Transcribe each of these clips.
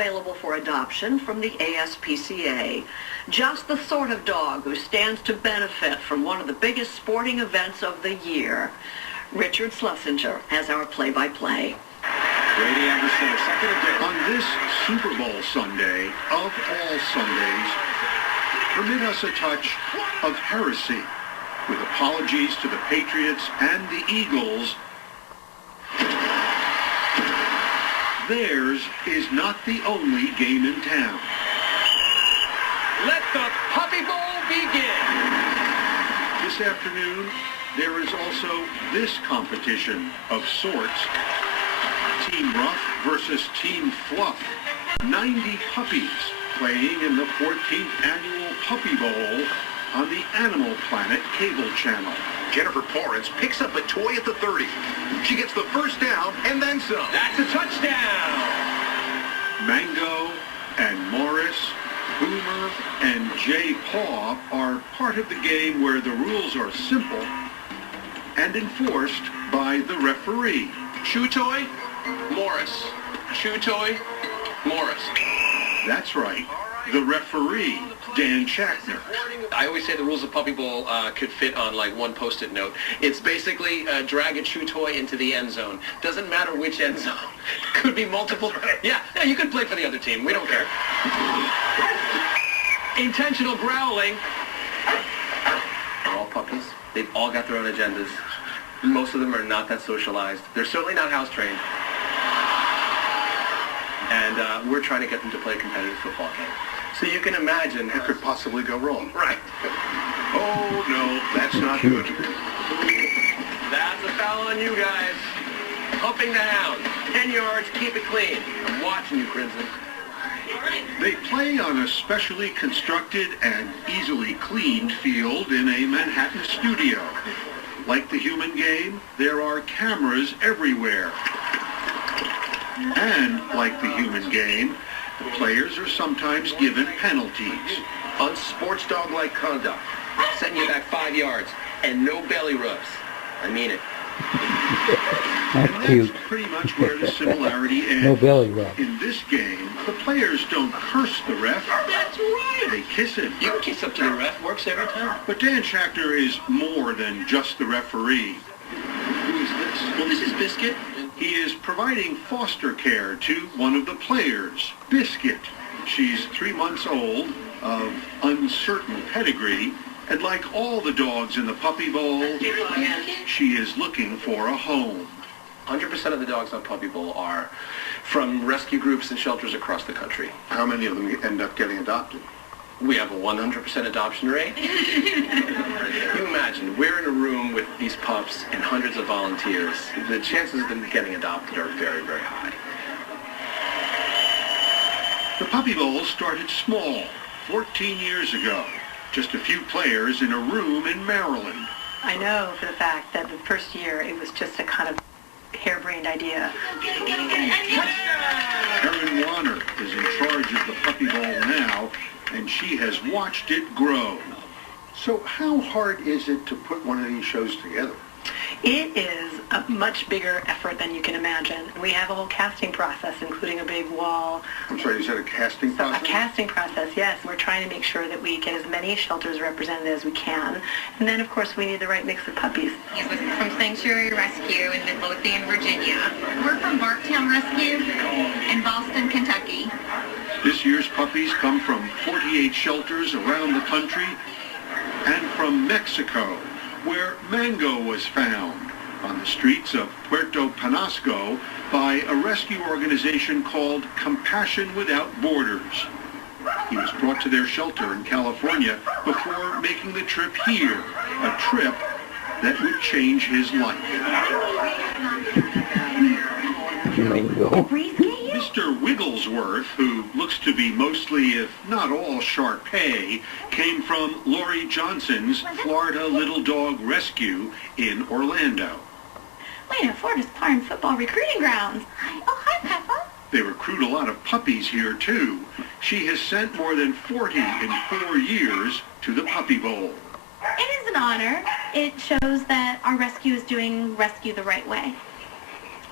available for adoption from the ASPCA. Just the sort of dog who stands to benefit from one of the biggest sporting events of the year. Richard Schlesinger has our play-by-play. Brady Anderson, second and 10. On this Super Bowl Sunday, of all Sundays, permit us a touch of heresy with apologies to the Patriots and the Eagles. Theirs is not the only game in town. Let the Puppy Bowl begin! This afternoon, there is also this competition of sorts. Team Rough versus Team Fluff. 90 puppies playing in the 14th annual Puppy Bowl on the Animal Planet cable channel. Jennifer Torrance picks up a toy at the 30. She gets the first down and then some. That's a touchdown! Mango and Morris, Boomer and Jay Paw are part of the game where the rules are simple and enforced by the referee. Chew toy, Morris. Chew toy, Morris. That's right. The referee, Dan Schachtner. I always say the rules of Puppy Bowl could fit on like one Post-it note. It's basically drag a chew toy into the end zone. Doesn't matter which end zone. Could be multiple. Yeah, you could play for the other team. We don't care. Intentional growling. They're all puppies. They've all got their own agendas. Most of them are not that socialized. They're certainly not house trained. And we're trying to get them to play a competitive football game. So you can imagine It could possibly go wrong. Right. Oh, no, that's not good. That's a foul on you guys. Humping the hound. 10 yards, keep it clean. I'm watching you, Crimson. They play on a specially constructed and easily cleaned field in a Manhattan studio. Like the human game, there are cameras everywhere. And like the human game, the players are sometimes given penalties. Unsports dog-like conduct. Setting you back 5 yards. And no belly rubs. I mean it. And that's pretty much where the similarity ends. No belly rub. In this game, the players don't curse the ref. That's right. They kiss him. You can kiss up to the ref. Works every time. But Dan Schachtner is more than just the referee. Who is this? Well, this is Biscuit. He is providing foster care to one of the players, Biscuit. She's 3 months old, of uncertain pedigree, and like all the dogs in the Puppy Bowl, she is looking for a home. 100% of the dogs on Puppy Bowl are from rescue groups and shelters across the country. How many of them end up getting adopted? We have a 100% adoption rate. You imagine, we're in a room with these pups and hundreds of volunteers. The chances of them getting adopted are very, very high. The Puppy Bowl started small, 14 years ago. Just a few players in a room in Maryland. I know for the fact that the first year it was just a kind of harebrained idea. Erin Warner is in charge of the Puppy Bowl now, and she has watched it grow. So how hard is it to put one of these shows together? It is a much bigger effort than you can imagine. We have a whole casting process, including a big wall. I'm sorry, you said a casting process? A casting process, yes. We're trying to make sure that we get as many shelters represented as we can. And then, of course, we need the right mix of puppies. He's from Sanctuary Rescue in Midlothian, Virginia. We're from Barktown Rescue in Boston, Kentucky. This year's puppies come from 48 shelters around the country and from Mexico, where Mango was found on the streets of Puerto Penasco by a rescue organization called Compassion Without Borders. He was brought to their shelter in California before making the trip here, a trip that would change his life. Mango. Mr. Wigglesworth, who looks to be mostly, if not all, Shar-Pei, came from Lori Johnson's Florida Little Dog Rescue in Orlando. Wait, Florida's prime football recruiting grounds. Hi, Peppa. They recruit a lot of puppies here, too. She has sent more than 40 in 4 years to the Puppy Bowl. It is an honor. It shows that our rescue is doing rescue the right way.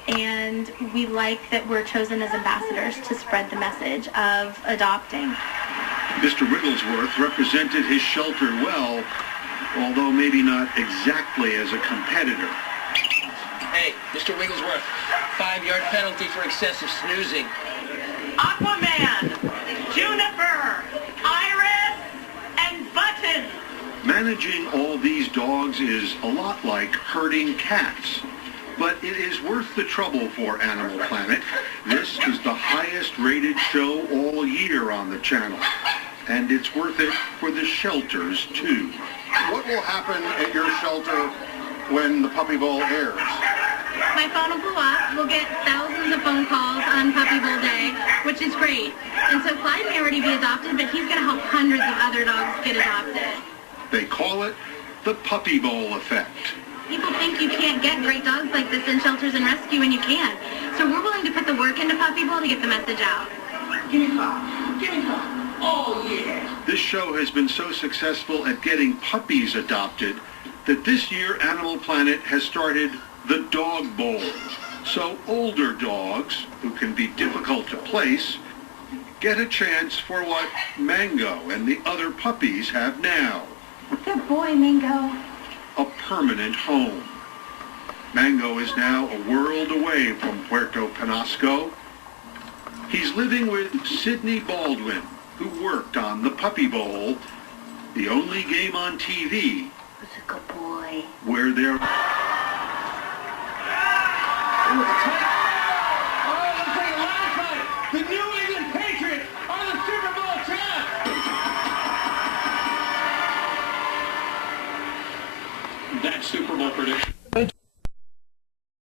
and we like that we're chosen as ambassadors to spread the message of adopting. Mr. Wigglesworth represented his shelter well, although maybe not exactly as a competitor. Hey, Mr. Wigglesworth, 5-yard penalty for excessive snoozing. Aquaman, Juniper, Iris, and Button. Managing all these dogs is a lot like herding cats, but it is worth the trouble for Animal Planet. This is the highest rated show all year on the channel, and it's worth it for the shelters too. What will happen at your shelter when the Puppy Bowl airs? My phone will blow up. We'll get thousands of phone calls on Puppy Bowl Day, which is great. And so Clyde may already be adopted, but he's going to help hundreds of other dogs get adopted. They call it the Puppy Bowl effect. People think you can't get great dogs like this in shelters and rescue, and you can. So we're willing to put the work into Puppy Bowl to get the message out. Give me five. Give me five. Oh, yeah. This show has been so successful at getting puppies adopted that this year Animal Planet has started the Dog Bowl. So older dogs, who can be difficult to place, get a chance for what Mango and the other puppies have now. Good boy, Mingo. A permanent home. Mango is now a world away from Puerto Penasco. He's living with Sidney Baldwin, who worked on the Puppy Bowl, the only game on TV Who's a good boy? where there The New England Patriots are the Super Bowl champs! that Super Bowl prediction.